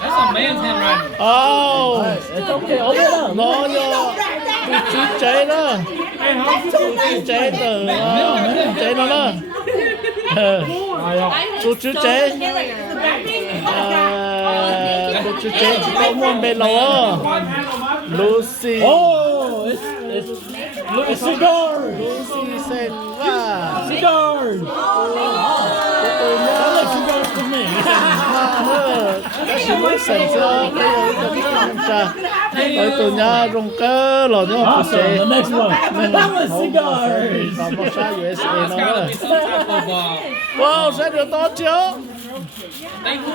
That's a man's handwriting. Oh, It's okay. Open it up. nó do chú chế đó. Chú chế từ chế nó đó. Chú chế. Chú chế chỉ có một bên lỗ. Lucy. Oh, it's cigars. Lucy said, wow. Cigars. I like cigars to me. She looks at Ở tụi nhà rong cơ lò nhá. Awesome. The next one. That was cigars. Một sao USA It's nó gotta đó. be some type of Wow, sẽ được to chưa? thank you.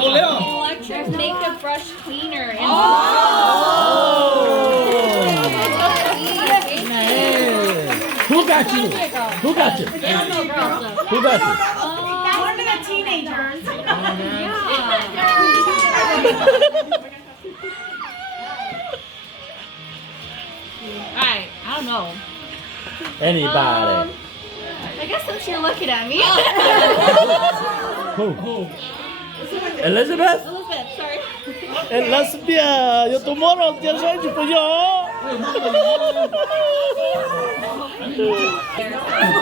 Oh, Leo. Electric makeup brush cleaner. And Who got you? Who got you? Who got you? one of the teenagers. Alright, I don't know. Anybody? I guess since you're looking at me. Who? Elizabeth? Elizabeth, sorry. Lesbia, yo tomorrow tienes hecho pues yo.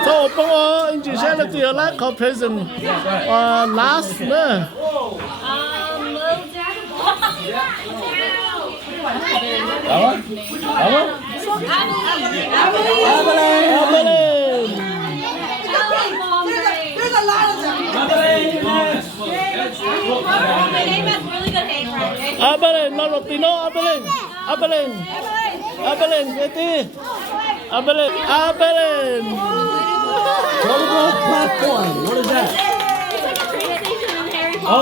So, bông anh chị sẽ là tùy là có present last nữa. That one? That one? Evelyn. There's a lot of them. My name has really good handwriting. Evelyn, no Latino, Evelyn. Betty. Evelyn. Portable platform. What is that? Oh,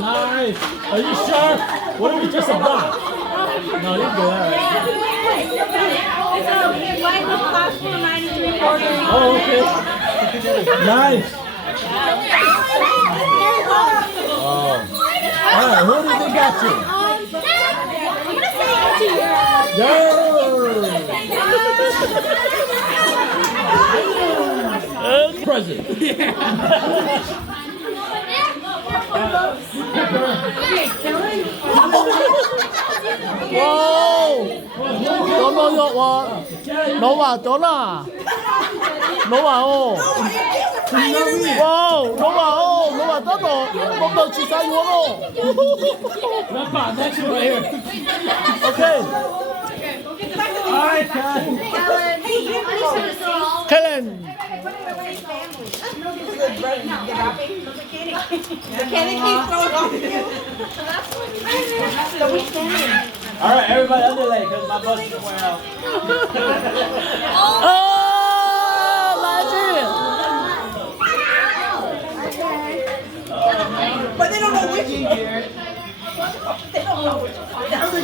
nice. Are you sure? What if it's just a box? No, you're good. All right. It's a wireless platform 93/4. Oh, okay. Nice. Oh. All right, who do they got you? I'm gonna say it to you. Present. Wow. Nó vào chỗ là. Nó vào. Wow, nó vào tất rồi. Nó vào chỉ sai luôn rồi. Grandpa, next one right here. Okay. All right, Kellen. All right, everybody underlay because my bus is wearing out. Lại chị. But they don't know which year.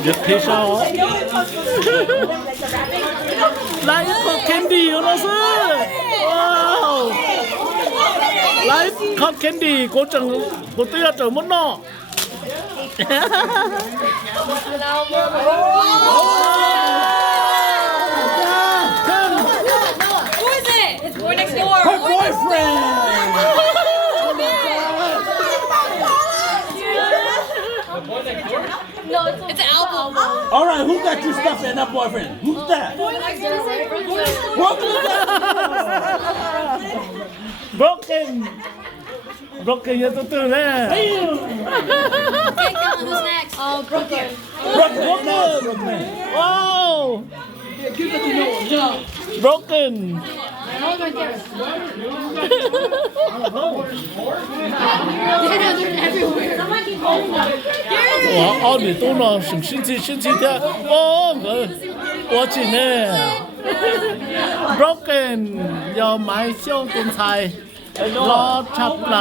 Giật thế sao? Lại có candy của nó sư. Wow. Lại có candy của tôi trở muốn nó. Who is it? It's boy next door. Her boyfriend. No, it's an album. All right, who got your stuff and that boyfriend? Who's that? Broken. Broken như tôi từ đấy. Okay, Kellen, who's next? Oh, Brooklyn. Broken. Wow. Broken. Right there. They're everywhere. Someone keep holding them. 와, 아니 또 나 신치대.我今天 Broken 要买小炖菜，攞出嚟。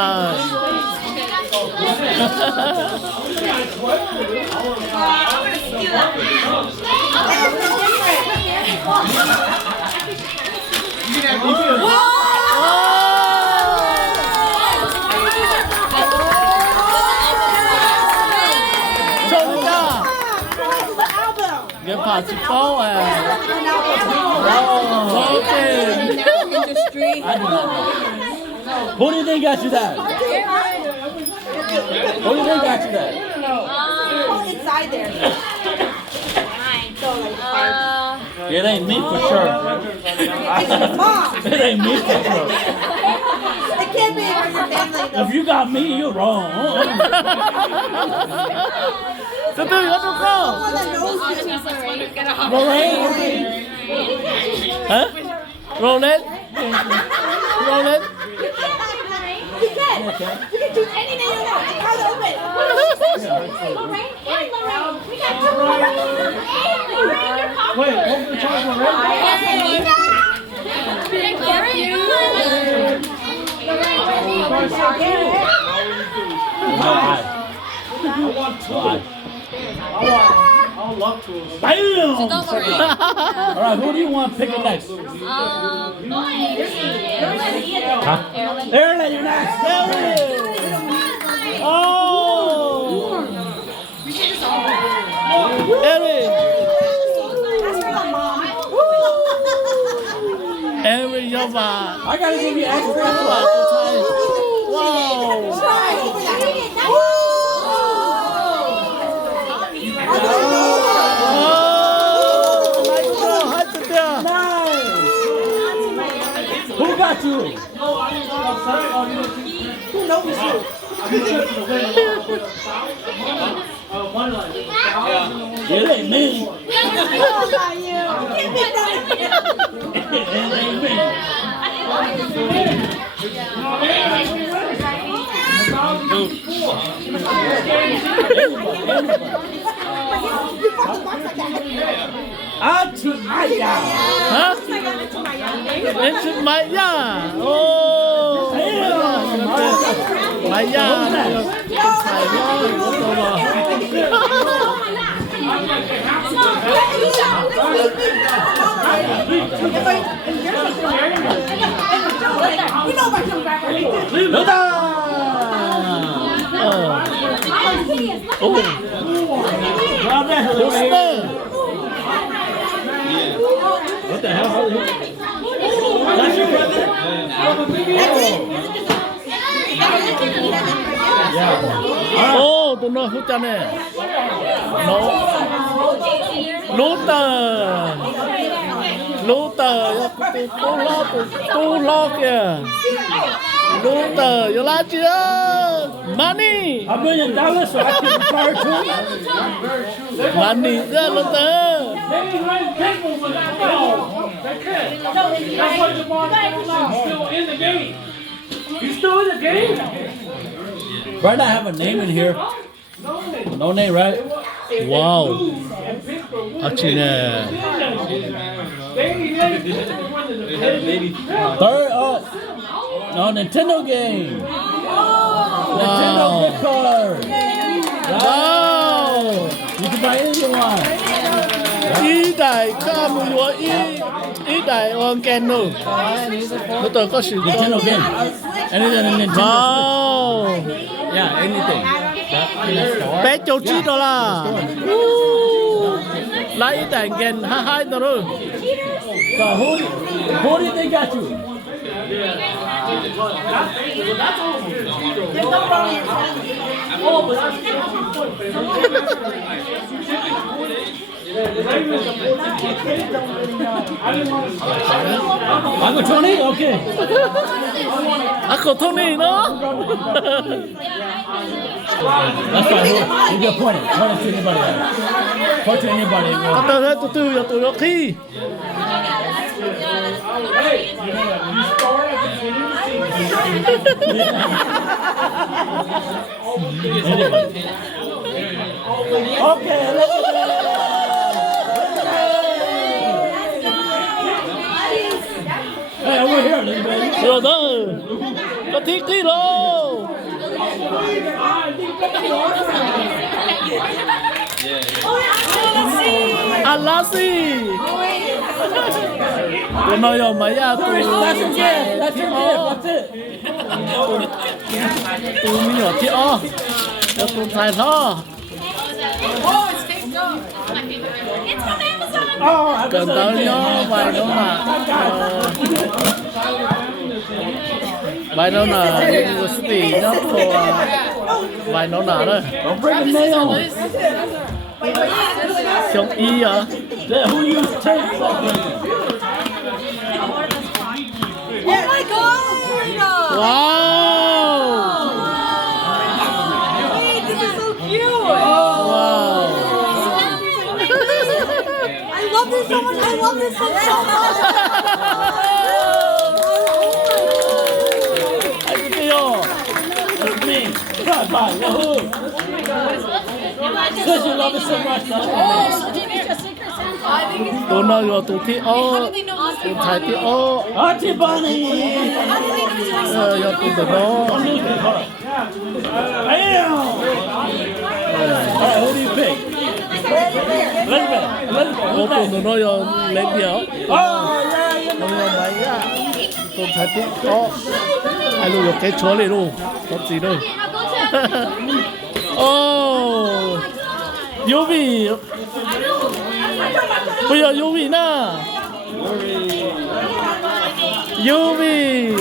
Get party ball Industry. I do not know. Who do you think got you that? Who do you think got you that? Inside there. It ain't me for sure. It ain't me for sure. It can't be for your family though. If you got me, you're wrong. Từ từ nó đúng không? Someone that knows you. Lorraine? Hả? Roland? Roland? You can. You can do anything you want. The car's open. Wait, open the charge Lorraine? I want tools. I love tools. Bam! Alright, who do you want picking next? Huh? Aaron, you're next. Oh! Eric! Eric, your bad. I gotta give you extra. Wow! Who got you? Who knows you? It ain't me. Not you. It ain't me. Hả? Em xin mày nha. Ô. Mày nha. Mày You know my children back right there. Nước ta. Oh. Grab that hill right here. What the hell? That's your brother? Yeah. Oh, tụi nó hút chân nè. Nó. Luther, tu lo kìa. Luther, you like it? Money. $1 million so I can retire too? Money, yeah, Luther. That's why Jamal's still in the game. He's still in the game. Right now I have a name in here. No name, right? Wow. Actually, Third up. No, Nintendo game. Nintendo gift card. wow. You can buy anything you want. Ý đại ca mùi lúa ý đại on ken nụ. Nó tôi có sự Nintendo game. Anything in Nintendo. Wow. Yeah, anything. Bé châu chí đó là. Lại ý đại gen hai đó rồi. So who do you think got you? Uncle Tony? Okay. Uncle Tony nó. That's fine. You get pointed. Point to anybody else. Point to anybody. Tôi thấy tụi nó khi. Okay, let's go. Hey, over here, little baby. Rồi đó. Có thiết tí đâu. Alasi. Tụi nó dùng mấy à tụi. That's your gift. That's your gift. That's it. Tụi mình nhỏ chị o. Cho tụi thầy đó. Oh, it's taped up. My favorite. It's from Amazon. Oh, Cần tới nhó vài đó mà. Winona University nó của Winona đó. Don't break a nail. Trong y hả? Yeah, who used tape? Oh my god! Wow. Hey, this is so cute! Wow. I love this so much! I love this so much! Anh kêu. That's me. Come by, Yahoo. Because you love it so much, huh? Tôi nói rồi tôi thi ô. Tôi thấy thi ô. Auntie Bunny. Giờ tôi từ đó. Don't lose it. Hold on. Bam! All right, who do you pick? Elizabeth. Elizabeth. Tôi Who's từ that? đó giờ lên biểu. Oh, yeah, you Tôi know. nói mấy á. Tôi thấy thi ô. Anh luôn cái chỗ này luôn. Có gì đâu. Oh. Yubi. Bây giờ Yubi nè. Yubi.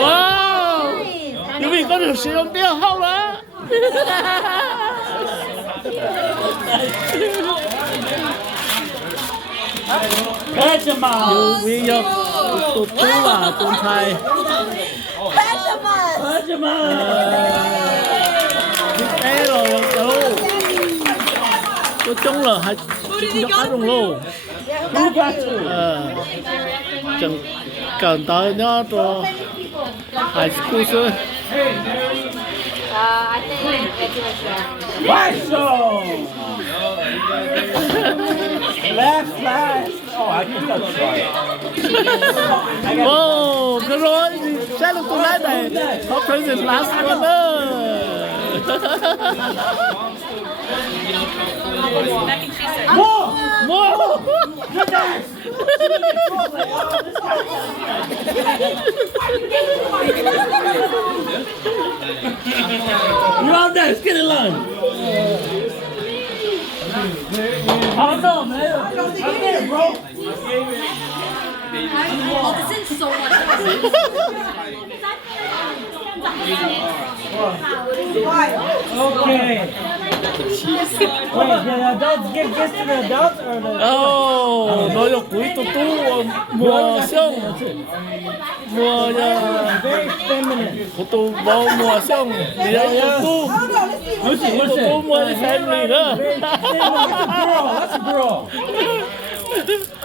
Wow. Yubi có được sử dụng tiêu không đó? Catch him out. Yubi giờ tụt tú là tụt thai. Catch him out. Cái rồi đâu. Tôi trông là hai nhóc hết luôn. Who got you? Chẳng cần tới nhớ cho high school sư. I think it's White show. Last flash. Oh, I can touch it. Wow, cái rồi sẽ là tôi lái này. Top present last one nữa. More. Wow. You're out there. Let's get in line. I don't know, man. I'm there, bro. Oh, this is so much. Okay. Wait, the adults give gifts to the adults or the... Oh, nó là cuối tu tu mùa xuân. Mùa Very feminine. của tu vào mùa xuân. Thì là tu tu tu mùa family đó. That's a girl.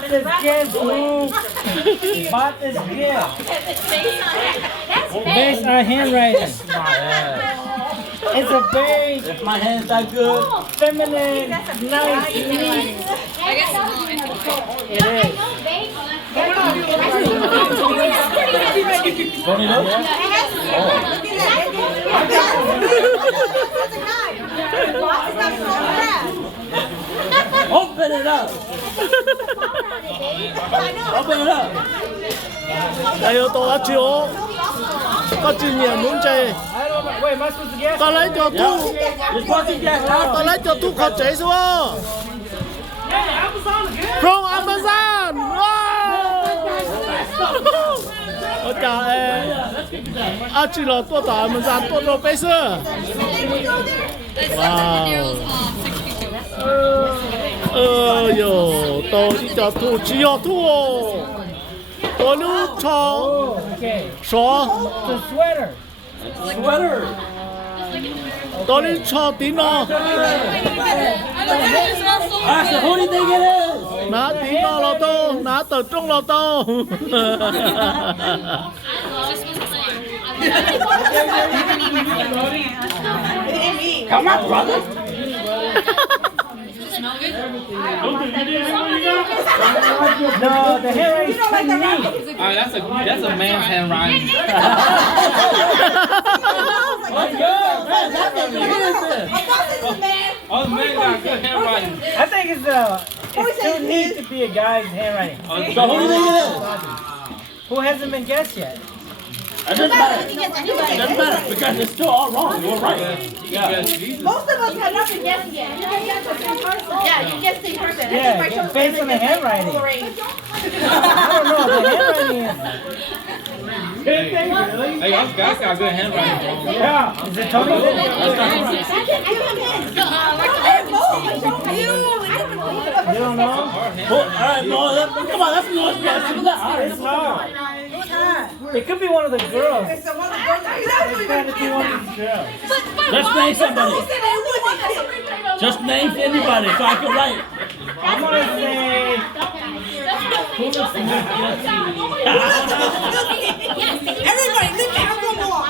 This gift who bought this gift. Based on handwriting. It's a very If my hand's that good. feminine, nice, neat. I guess It is. Funny though. Open it up. Open it up. Đây ô tô chiếu. Có chuyện nhiều muốn chơi. I don't know. Wait, am I supposed to guess? Tao lấy cho tu. You're supposed to guess now. Tao lấy cho tu khó chế xuống. From Amazon. Wow. Ôi chào em. À chỉ là tôi tại Amazon tôi đâu bây giờ. Wow. Yo, tôi đi cho tu chỉ cho tu. Tôi lúc cho Okay. số. It's a sweater. Sweater. Tôi đi cho tí nó. Alright, so who do you think it is? Ná tí nó là tôi, ná tờ trung là tôi. Come on, brother. No, the handwriting's too neat. That's a man's handwriting. Oh, man got good handwriting. I think it's too neat to be a guy's handwriting. So who do you think it is? Who hasn't been guessed yet? It doesn't matter. It doesn't matter because it's still all wrong. You're right. Yeah. Most of us have not been guessing yet. You can guess the same person. Yeah, you guess the same person. Yeah, based on the handwriting. I don't know, the handwriting is... Hey, y'all guys got good handwriting. Yeah. Is it Tony? You don't know? Well, all right, no, come on, that's not hard. It's hard. It could be one of the girls. It's got to be one of the girls. Just name somebody. Just name anybody so I can write. I'm going to say... Everybody, look at the wall.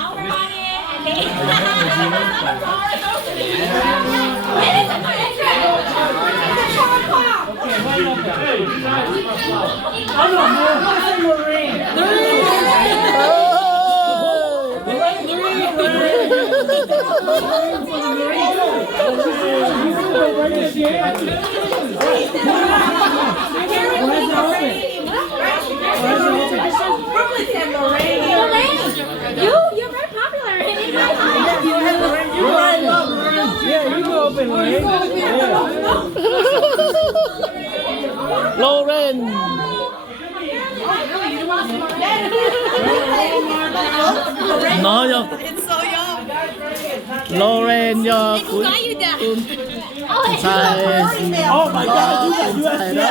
You're very popular. Yeah, you go open, Lorraine. Lauren. Nó vô. Lauren vô. Who got you that? Sai. Oh my God, you got Sai đó.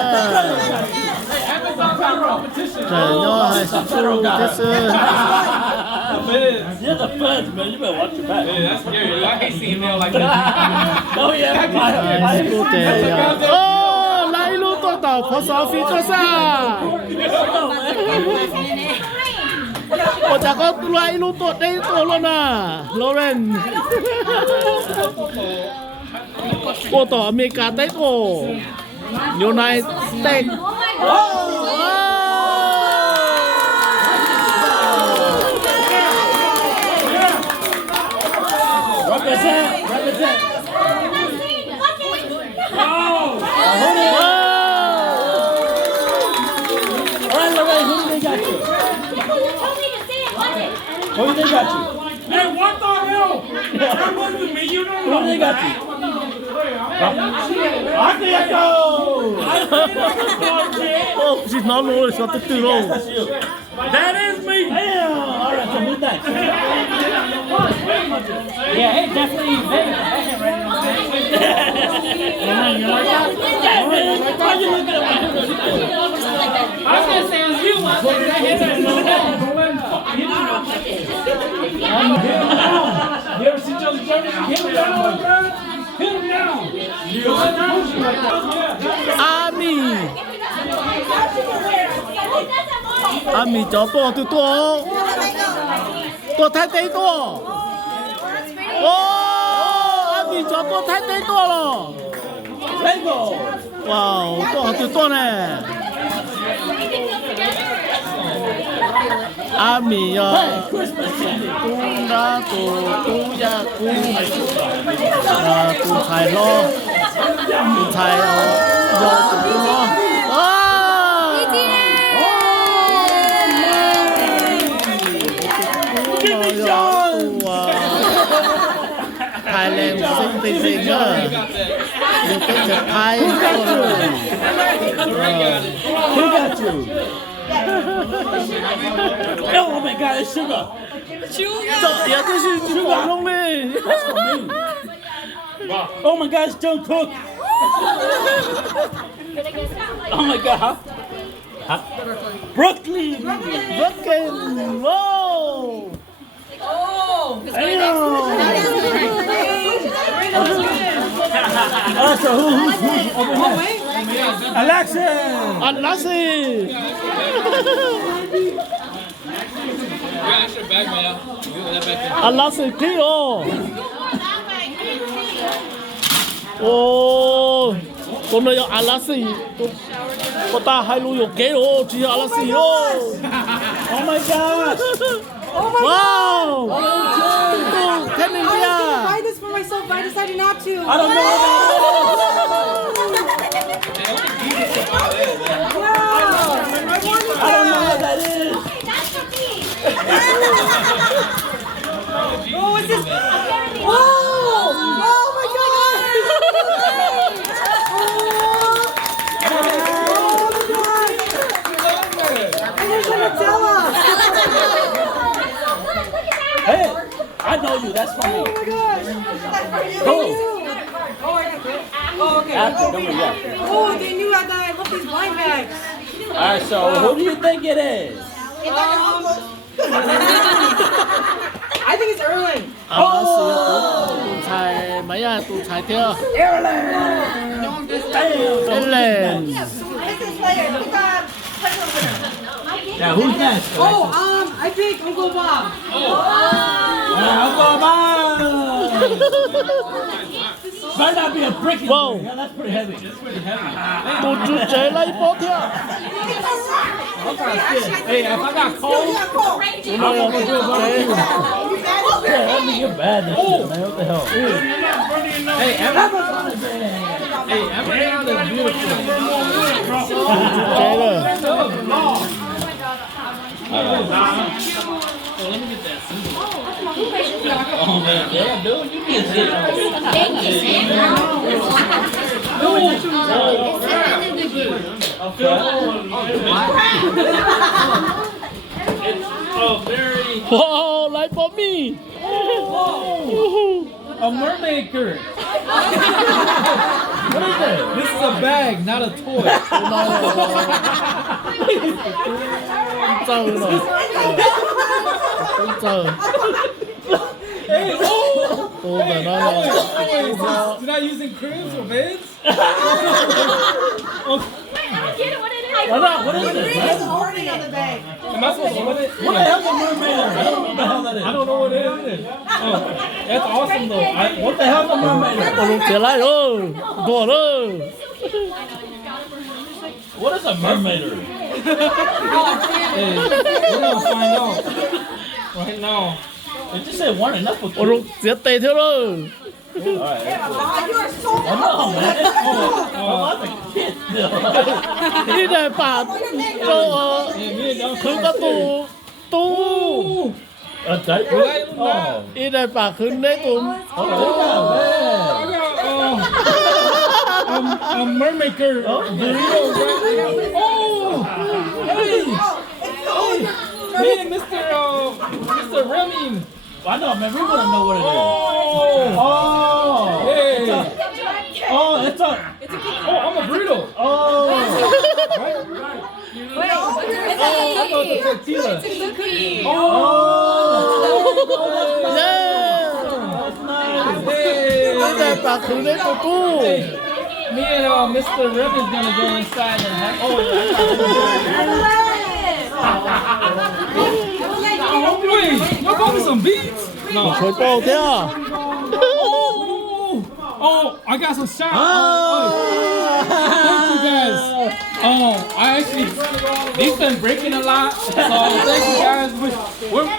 Trời nhỏ hay su thế sư. You're the feds, man. You better watch your back. Yeah, that's scary. I hate seeing them like that. Oh yeah, Ai su tệ ya. Ô, lại luôn tôi tàu post office cho sao? Ủa chả có lại luôn tôi đây tôi luôn à, Lauren. Cô tỏ America tới cô. United States. Represent, represent. Oh! All right, Lorraine, who do they got you? Who do they got you? Hey, what the hell? I'm with me, you don't Who do they got you? Oh, she's not low, she's not the two low. That is me. Damn! All right, so who's next? Yeah, hey, definitely. Hey, Why you looking at my I was gonna say it was you. I was gonna say that. You ever see Joseph Jefferson? Hit him down, bro. Hit him down. You Ami cho bộ từ tua. Tua thái tây tua. Ô, Ami cho bộ thái tây tua rồi. Bingo! Wow, tua từ tua này. Ami cũng đã tu ya tu thái lo. Tu thái lo tu lo. Thailand xinh xinh nữa. Được cái chật Thái. Who got you? Oh my God, it's sugar. Trời ơi, tôi xin chụp bộ luôn đi. That's for me. Oh my God, it's John Cook. Oh my God. Huh? Brooklyn. Brooklyn. Wow. So who's over here? Alexis. Alexis. Yeah, extra bag, man. You got that back there. Alexis Kio. Oh, con này Alexis. Cô ta hai lũ kế rồi, chỉ Alexis rồi. Oh my God. Wow. Thế nên I was nha. gonna buy this for myself, but I decided not to. I don't know Wow. I don't know what that is. That's for me. Oh, what's this? Whoa! Oh my God! Hey, I know you. That's for me. Oh my gosh! Cool. Oh, okay. After, don't worry, yeah. Oh, they knew I love these wine bags. All right, so who do you think it is? I think it's Erling. Tụi xài mấy à? Tụi xài theo. Ellen. Yeah, who's next? Oh, I think Uncle Bob. Uncle Bob. Might not be a brick. Wow. Yeah, that's pretty heavy. Tụi chú chế lấy bó theo. Hey, if I got cold, Tụi nó là tụi chú chế. yeah, let me get bad this shit, man. What the hell? Hey, Amazon is beautiful. Chú chế rồi. Oh man, yeah, dude, you get shit. Wow, like for me. A mermaid curd. What is that? This is a bag, not a toy. Trâu rồi. Trâu. Hey, oh! Tôi phải nói là You're not using creams or beds? What is this, man? Am I supposed to put it? What the hell's a mermaid? I don't know what the hell that is. I don't know what it is. Oh, that's awesome though. What the hell's a mermaid? Tôi luôn trở lại rồi. Đùa rồi. What is a mermaid? Hey, we're gonna find out right now. It just said one enough for Tôi luôn giết tê theo rồi. Alright, that's cool. I know, man. Oh, I'm a kid still. Đi này bà cho cứ có tu. A diaper? Oh. Đi này bà cứ nấy tụi. I got a mermaid curd. Oh, hey, hey, Mr. Ramin. I know, man. We want to know what it is. Oh, Hey. It's a. oh, I'm a burrito. Oh. Right? I thought it's a tortilla. Oh. Yeah. That's nice. Hey, Đi này bà cứ nấy tụi tu. me and Mr. Rip is gonna go inside and have. Wait, y'all got me some beats? No. Thôi bò theo. Oh, I got some shots. Thank you guys. I actually, they've been breaking a lot, so thank you guys.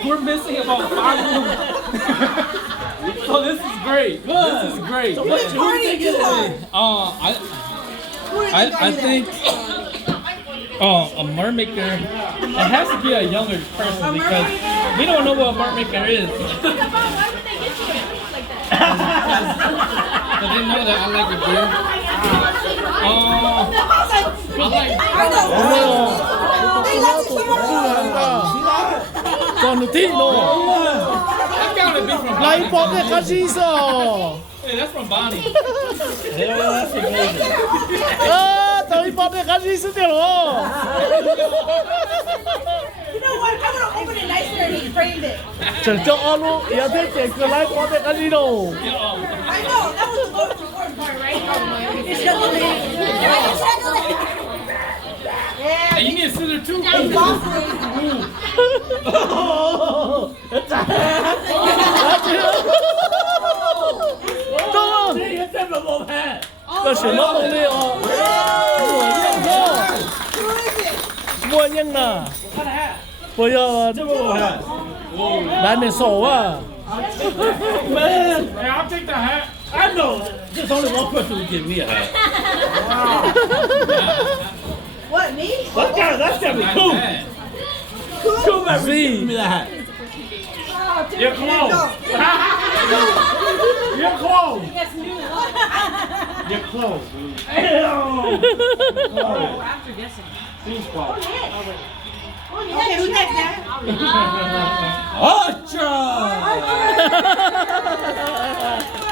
We're missing about 5 of them. So this is great. This is great. So what do you think it is? I think a mermaker. It has to be a younger person because we don't know what a mermaker is. So they know that I like a beer. Còn tí nữa. That gotta be from Lấy Bonnie. bó cái cá gì sao? Hey, that's from Bonnie. Hell yeah, that's amazing. Tới bó cái cá gì sao được rồi? You know what? I'm gonna open it nicer and he framed it. Chẳng cho luôn. Giờ thế chỉ cứ lấy bó cái cá gì đâu. I know, that was the most important part, right? It's juggling. Yeah. Hey, you need a scissor too. Oh, it's a hat. Come on. See, it's a little hat. Cái chuyện nó không đi mua nhân nè. Bây giờ It's a little hat. đại miền sổ à. Man, Hey, I'll take the hat. I know. There's only one person who give me a hat. What, me? That's gotta be cool. Cool, man. See. Give me the hat. Yeah, come on. You're close. You're close. After guessing. He's close. Okay, who's next, man? Ocho!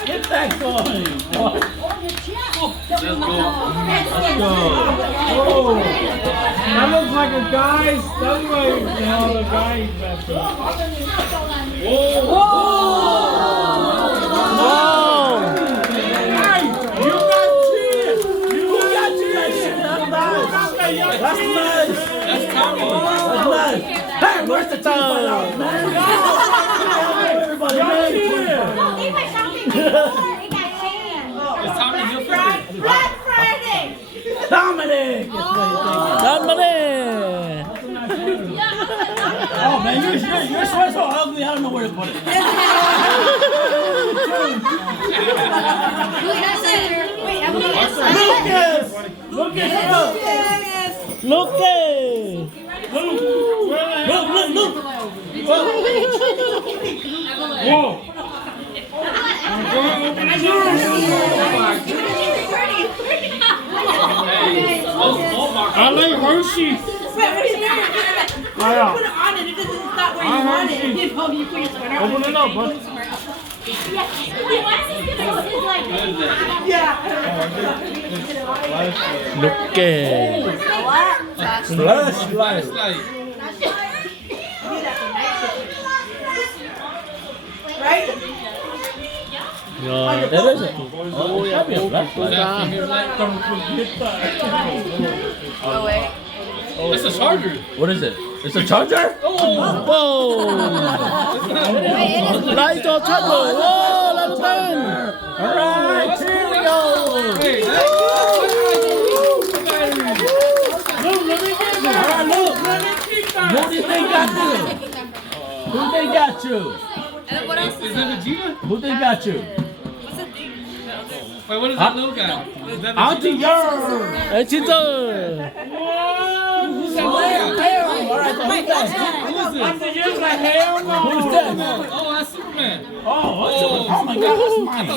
Get that going. Let's go. Oh. That looks like a guy's. That's like the guy's messed up. Whoa. Hey, you got cheers. You got cheers. That's nice. That's Tommy. That's nice. Hey, where's the time? Everybody, man. It's Tommy Black Friday. Dominic. Dominic. Oh man, your sweat's so ugly. I don't know where to put it. Lucas. Look Look. Whoa. I like Hershey. Wait, what do you mean? Oh, yeah. Put it on it. It doesn't stop where you want it. You put your sweater on. Open it up, bud. Flashlight. Flashlight. Right? Yeah. That is it. Oh, yeah. Oh, wait. It's a charger. What is it? It's a charger? Whoa. Light or trouble. Whoa, let it burn. All right, here we go. Hey, Look, let me get that. All right, look. Who do you think got you? Who they got you? And then what else is that Vegeta? Who they got you? What's the thing? Wait, what is that little guy? Is that Auntie Vegeta? Girl. Hey, Tito. Who's that? All right, so who's that? Who's that? Oh, that's Superman. Oh my God, that's mine. All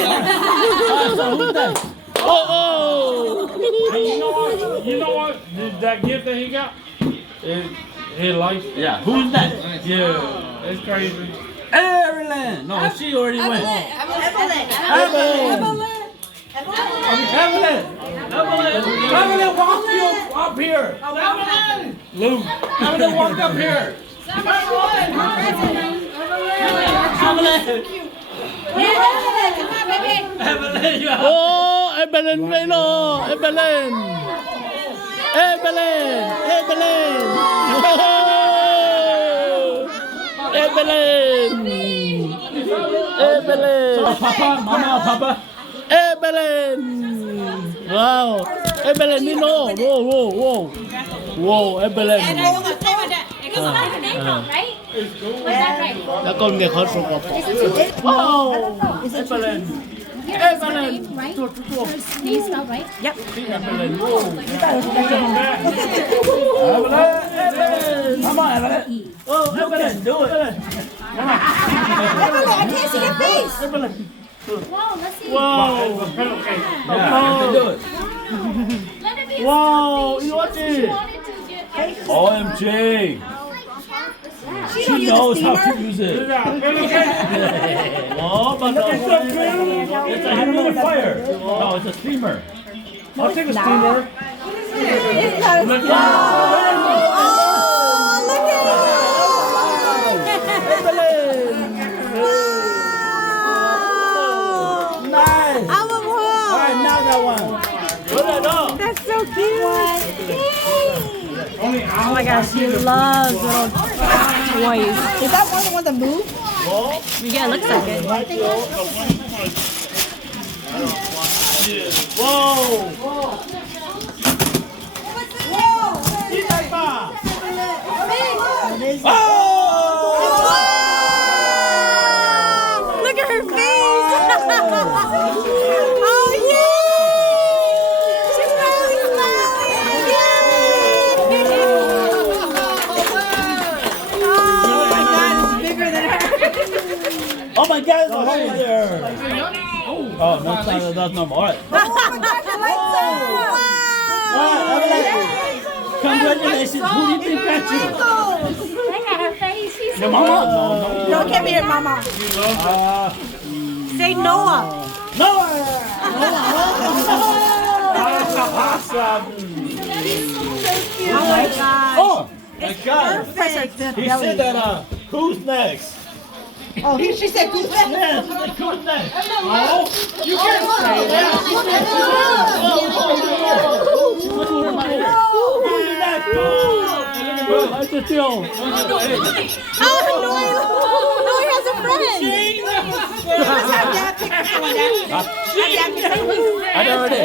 right, so who's that? Oh. Hey, you know what? That gift that he got? His life. Yeah, who's that? Yeah, it's crazy. Evelyn! No, she already went. Evelyn, walk you up here. Luke. Evelyn, walk up here. Evelyn, you have. Oh, Evelyn Reno. Evelyn. Evelyn. So, Papa, Mama, Papa. Evelyn. Wow. Evelyn Nino. Whoa, Evelyn. It's not her name, right? Was that right? Đã con nghe khó sụp vào. Wow. Evelyn. Evelyn. Right? Her name spelled right? Yep. Evelyn. Evelyn. Come on, Evelyn. Oh, Evelyn, do it. I can't see your face. Whoa, let's see. Wow. Yeah, you can do it. Let it be a Wow. You watch She it. wanted to get OMG. She knows how to use it. Oh, but It's a humidifier. No, it's a steamer. I'll take a steamer. Nice. All right, now that one. That's so cute. Oh my gosh, she loves little toys. Is that one of the ones that move? Yeah, it looks like it. Look at her face. Oh yeah. She's really smiling. Yay. Oh my God, it's bigger than her. Oh, Oh my God, it's over there. Oh, no, that's normal. All right. Oh my gosh, the lights are. Congratulations. Who do you think got you? Look at her face. She's Your mama? No, come here, Mama. Say Noah. Noah. Oh my God. Oh my God. Perfect. He said that, who's next? Oh, she said who's next? Yeah, she said who's next? Oh, you can't say that. Oh, Noah has a friend. Let's have Dad pick someone. I already.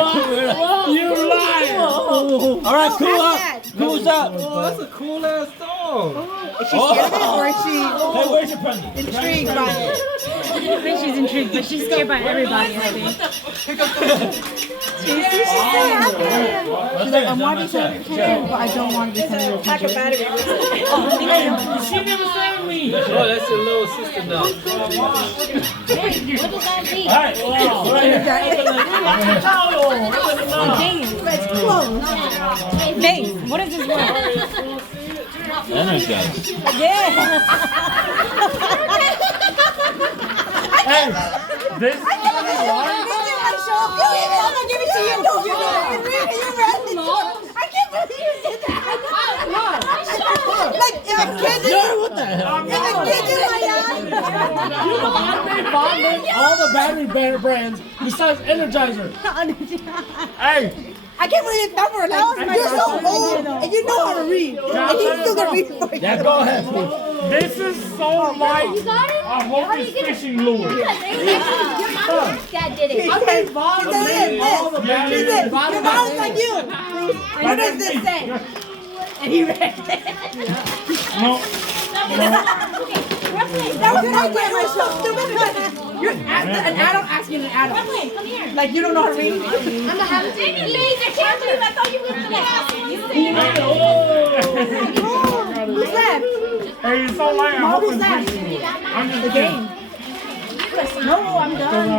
You liar. All right, cool up. Cool's up. Oh, that's a cool ass dog. Is she scared of it or is she Hey, where's your present? intrigued by it? I think she's intrigued, but she's scared by everybody, I think. She's like, I want to be sent to but I don't want to be sent to pack a battery. She never said me. Oh, that's your little sister now. All right. It's close. Babe, what is this word? Energize. Yeah. Hey, this. I'm gonna give it to you. No, you read it. You read it. I can't believe you did that. Like, if a kid did What the hell? if a kid did my All the battery brands besides Energizer. Hey, I can't believe it's number. Like, you're so old and you know how to read. And he's still gonna read for you. Yeah, go ahead, please. this is so like a hocus fishing lure. Dad did it. She said, she said, your mom's like you. What does this say? And he read it. No, That was an idea. You're so stupid because you're an adult asking an adult. Come here. Like, you don't know how to read? I'm gonna have a baby. I can't believe I thought you were gonna ask me. Who's that? hey, it's so like a Mom, hocus who's that? fishing lure. I'm just The kidding. game. No, I'm done. I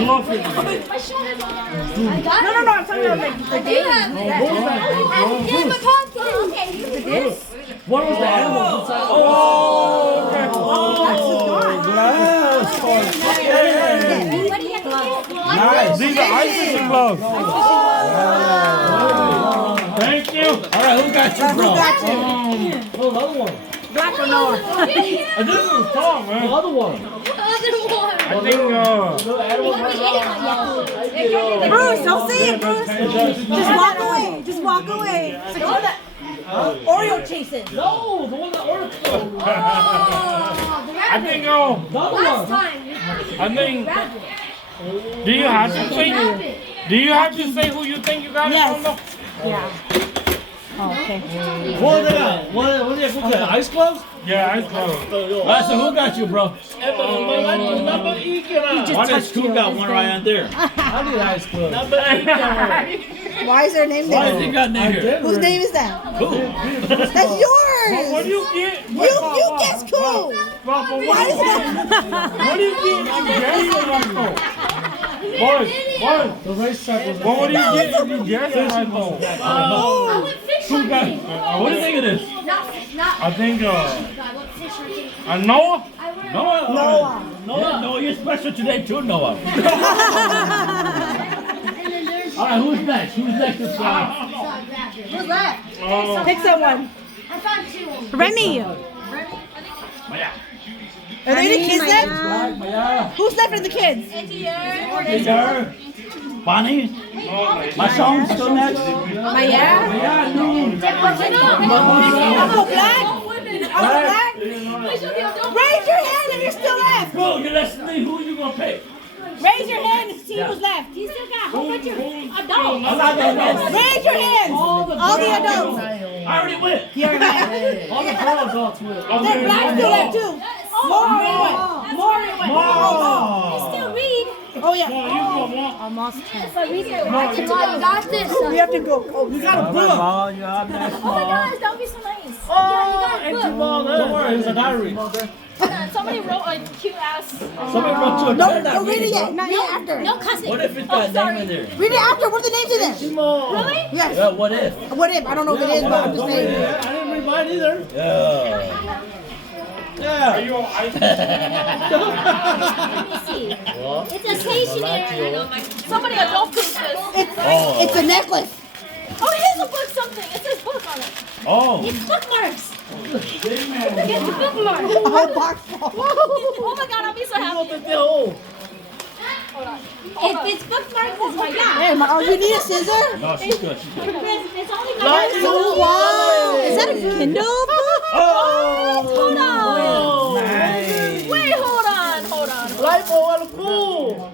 love it. My shoulders on. I got No, it. I'm talking about like the game. Yeah, my pocket. Okay. This? What was the animal inside? Oh, okay. Nice. These are ice fishing gloves. Thank you. All right, who got you, bro? Oh, another one. Black or no? This is tall, man. The other one. I think, Bruce, don't say it, Bruce. Just walk away. Just walk away. Oreo chases. no, the one that ordered. I think, Last time. I think, do you have to say, who you think you got it Yes. from, though? Oh, okay. What do they got? What do they got? Ice gloves? Yeah, I know. All right, so who got you, bro? Why does Scoop got one right on there? I need ice cream. Why is there a name Why is there? he got name here? Whose name is that? Who? That's yours. What do you get? You guess cool. Why is that? What do you get? Boys, The racetrack was what do you get if you guess it right though? Who got it? What do you think it is? I think, Noah? Noah. Noah, you're special today too, Noah. All right, who's next? Who's next this time? Who's that? Pick someone. I found two. Remy! Are there any kids left? Maya. Who's left of the kids? Peter. Bonnie. My song's still next. Maya? Uncle Black? Uncle Black? Raise your hand if you're still left. Bro, you're listening. Who you gonna pick? Raise your hand and see who's left. You still got a whole bunch of adults. I'm not gonna Raise your hands. All the adults. I already went. You already went. all the girl adults with. There's Black still left too. More went. Still read. Oh yeah. Almost 10. But read it. I can tell you got this. We have to go. Oh, you gotta pull up. Oh, you have next Oh my gosh, don't be so nice. Oh, you got a book. Don't worry, it's a diary. Somebody wrote a cute ass. Somebody wrote you a No, don't read it yet. Not yet. After. No cussing. What if it's got a name in there? Read it after. What's the names in there? Really? Yes. Yeah, what if? What if? I don't know what it is, but I'm just saying. I didn't read mine either. Yeah. Yeah. Are you on ice? Let me see. It's a stationery. Somebody adult proof this. It's a necklace. Oh, here's a book something. It says book on it. Oh. It's bookmarks. Get the bookmark. A whole box full. Oh my god, I'll be so happy. Hold on. If it's bookmarks, it's my yeah. Hey, oh, you need a scissor? No, she's good. She's good. It's only my Oh, wow. Is that a Kindle book? Oh. Hold on. Nice. Wait, hold on. Life over cool.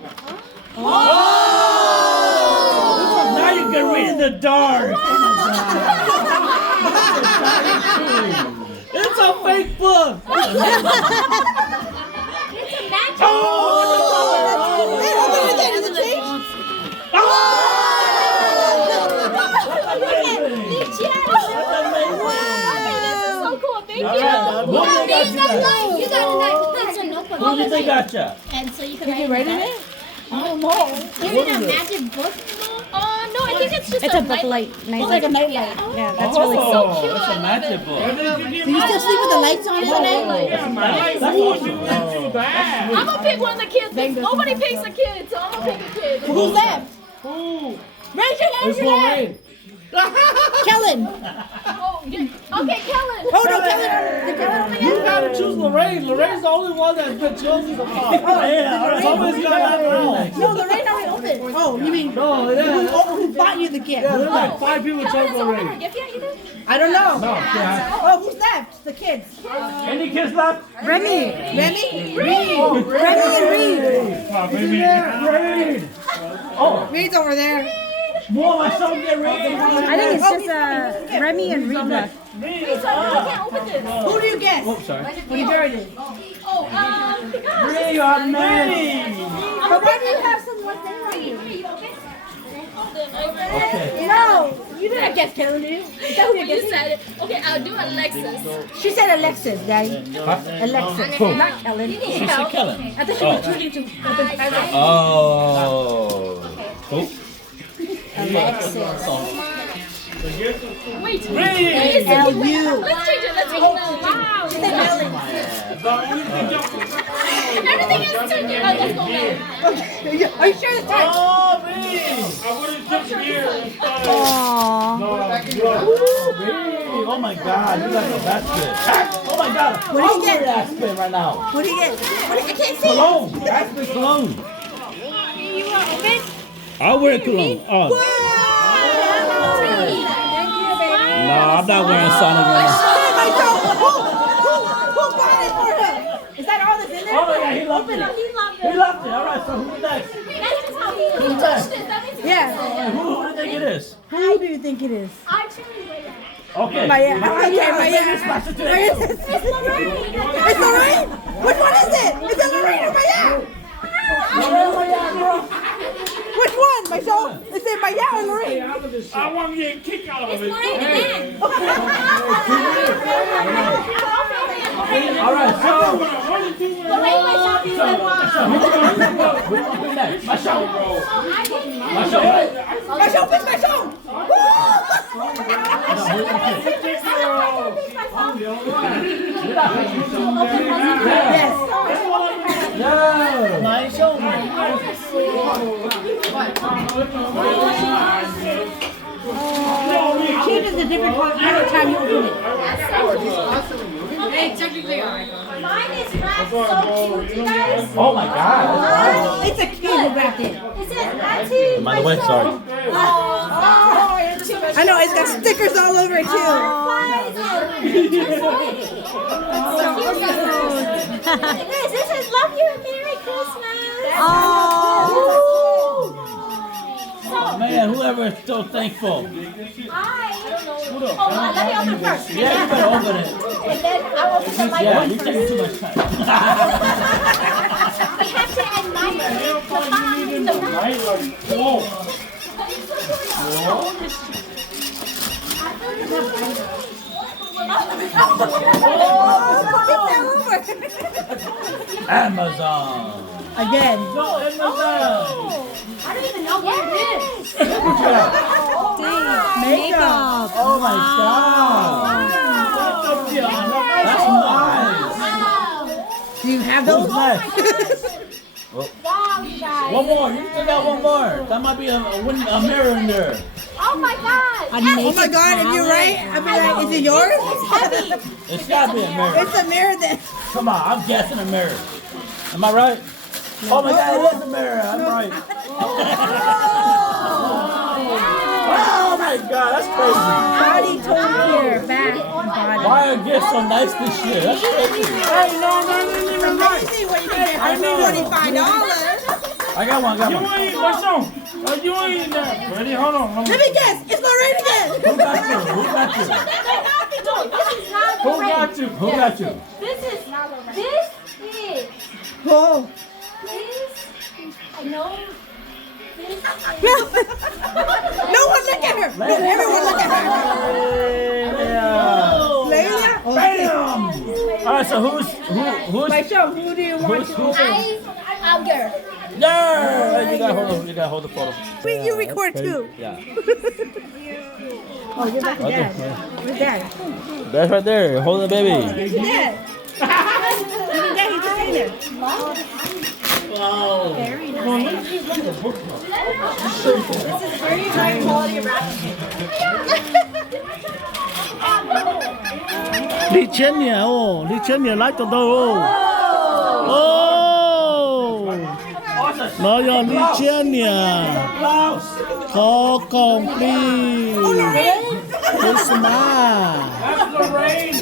Now you can read in the dark. It's a fake book. It's a magic. Hey, open it again. Is it changed? So cool. Thank you. Who do you think got you that? You got a knife. It's a notebook. Who do you think got you? And so you can Write in it? I don't know. Is it a magic book? No, I think it's just It's a book light. Nice. It's like a nightlight. Yeah, that's really cool. so cute. It's a magic book. Do you still sleep with the lights on, isn't it? I'm gonna pick one of the kids. Nobody picks a kid, so I'm gonna pick a kid. Who's left? Raise your hand. It's Lorraine. Kellen. Oh, yeah. Okay, Kellen. Oh, no, Kellen. You gotta choose Lorraine. Lorraine's the only one that's been chosen so far. Yeah, Somebody's got that wrong. No, Lorraine already opened. Oh, you mean No, yeah. who bought you the gift? Yeah, there's like 5 people chose Kellen hasn't opened her Lorraine. gift yet either? I don't know. No, yeah. Oh, who's left? The kids. Any kids left? Remy. Remy? Reed. Remy and Reed. Reed. Reed's over there. More my son get ready. I think it's just Remy and Reed left. Wait, so I can't open this. Who do you guess? Oh, sorry. What do you already did? Ready or not? But why do you have someone there on you? Okay. No, you didn't guess Kellen, did you? Is that who you You guessed? said it. Okay, I'll do Alexis. She said Alexis, Daddy. Alexis, not Kellen. She said Kellen. I thought she was choosing to. Oh. Cool. Alexis. Wait. L-U. Let's change it. Let's change it. Wow. She said Ellen. Everything is changing. Oh, let's go now. Are you sure it's time? Oh, Reed. I would have took here instead of. Aww. Oh my God, you got the best spin. Oh my God, What did I'm you get? wearing that spin right now. What do you get? I can't see. Cologne, that's the cologne. I'll wear cologne. Oh. No, I'm not wearing Sonic right now. Who bought it for him? Is that all that's in there? Oh yeah, he loved it. He loved He it. loved it. All right, so who's next? That's just how he touched it. That means Yeah. Who do you think it is? Who do you think it is? I truly like that. Okay. Maya. Okay, Maya. Maya. It's Lorraine. Which one is it? Is it Lorraine or Maya? Which one? Myself? Is it Maya or Lorraine? I want to get a kick out of It's it. Lorraine again. All right, so Lorraine, my shopping center. who's next? My show. Oh, I didn't. My show, right? My show, pick my show. Yes. No. My show. Changes the different part every time you open it. Mine is wrapped so cute, you guys. Oh my God. It's a kid who wrapped it. It says Auntie. By the way, sorry. I know, it's got stickers all over it too. This says love you and Merry Christmas. Man, whoever is so thankful. I don't know. Oh, let me open first. Yeah, you better open it. And then I will open the light Yeah, one you first. taking too much time. We have to admire the mom. Right? Like, whoa. Oh, Amazon. Again. Go Amazon. I don't even know what it is. Makeup. Oh my God. That's nice. Do you have those? Who's next? Wow, you guys. One more. You still got one more. That might be a mirror in there. Oh my God. A naked Oh my God, if you're right, I'll be like, is it yours? It's heavy. It's gotta be a mirror. It's a mirror then. Come on, I'm guessing a mirror. Am I right? Oh my God, it is a mirror. I'm right. Oh my God, that's crazy. Body told here, back, and body. Why are gifts so nice this year? That's crazy. Hey, no, even right. I mean, $45. I got one. You ain't, what's on? You ain't that. Ready? Hold on. Let me guess. It's Lorraine again. Who got you? Who got you? Who got you? Who got you? This is. Oh. This. I know. This is. No one look at her. No, everyone look at her. Leila? Bam! All right, so who's My show, who do you want to open? I'm girl. there? You gotta hold the photo. Wait, you record too. Yeah. Oh, you're back to dad. Where's dad? That's right there. Hold the baby. Where's dad? Where's dad? He's just sitting there. Wow. Very nice. Very high quality wrapping. Lý Chen nhỉ? Ồ, Lý Chen nhỉ like từ đâu? Ồ, nó giờ Lý Chen nhỉ? Có công ty Christmas. That's Lorraine.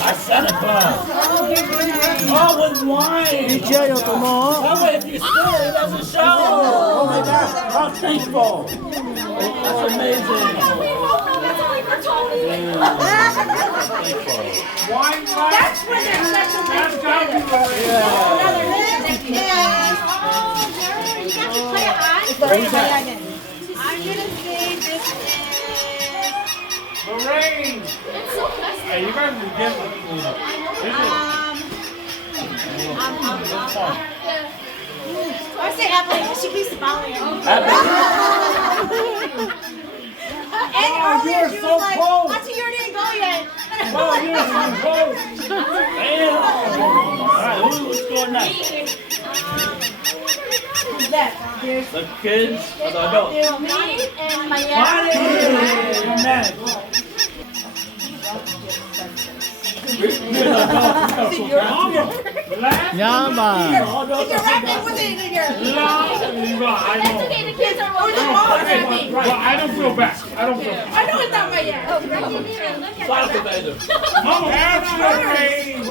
That's Santa Claus. Oh, with wine. Lý Chen rồi tụi nó. Oh, wait, if you spill it, it doesn't show. Oh my God, how thankful. That's amazing. Wine glass. That's when they're such a That's gotta be Lorraine. You got to play it high. It's Lorraine by again. I'm gonna say this is. Lorraine. Hey, you guys can get it. I say Apple. She keeps following me. And earlier she was like, Auntie, you didn't go yet. Oh, you're so close. Damn. All right, who's going next? The kids or the adults? Me and my Bonnie! You're next. Nha bà. You're rapping with it in your. I know. okay, the kids are rolling. Well, I don't feel bad. I don't feel bad. I know it's not my yet. Stop it, baby. Mama, that's Lorraine.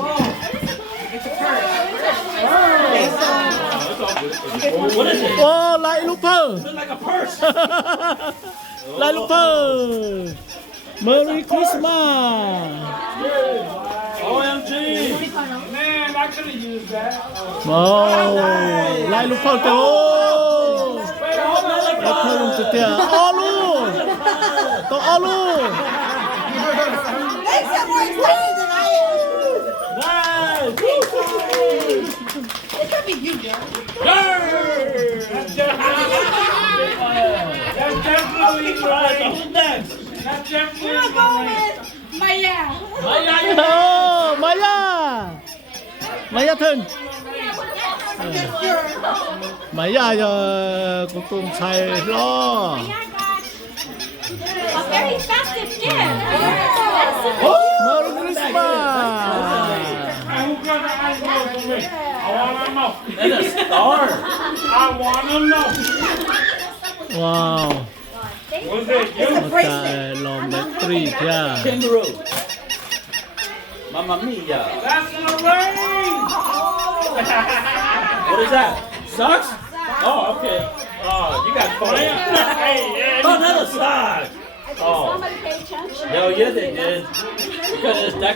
What is it? Ô, lại lúc thơ. It's like a purse. Lại lúc thơ. Merry Christmas. OMG. Man, I could have used that. Ồ, lại lúc thơ kìa. Ô, lại thơ dùng từ tiền. Ô luôn. Tôi ô luôn. They sound more excited than I am. Nice. It could be you, girl. That's definitely All right, so Lorraine. who's next? That's definitely I'm going Lorraine. with Maya. Ồ, Maya. Maya thân. That's yours. Maya giờ cũng tụm xài lo. A very festive gift. Merry Christmas. Hey, who got the ice cream for me? I want to know. And a star. I want to know. Wow. Was it you? Kilometri ya. Kangaroo. Mamma mia. That's Lorraine. What is that? Socks? Oh, okay. Oh, you got fun. Hey, yeah. Oh, another sock. Oh. Somebody pay attention. Hell yeah, they did. Because it's that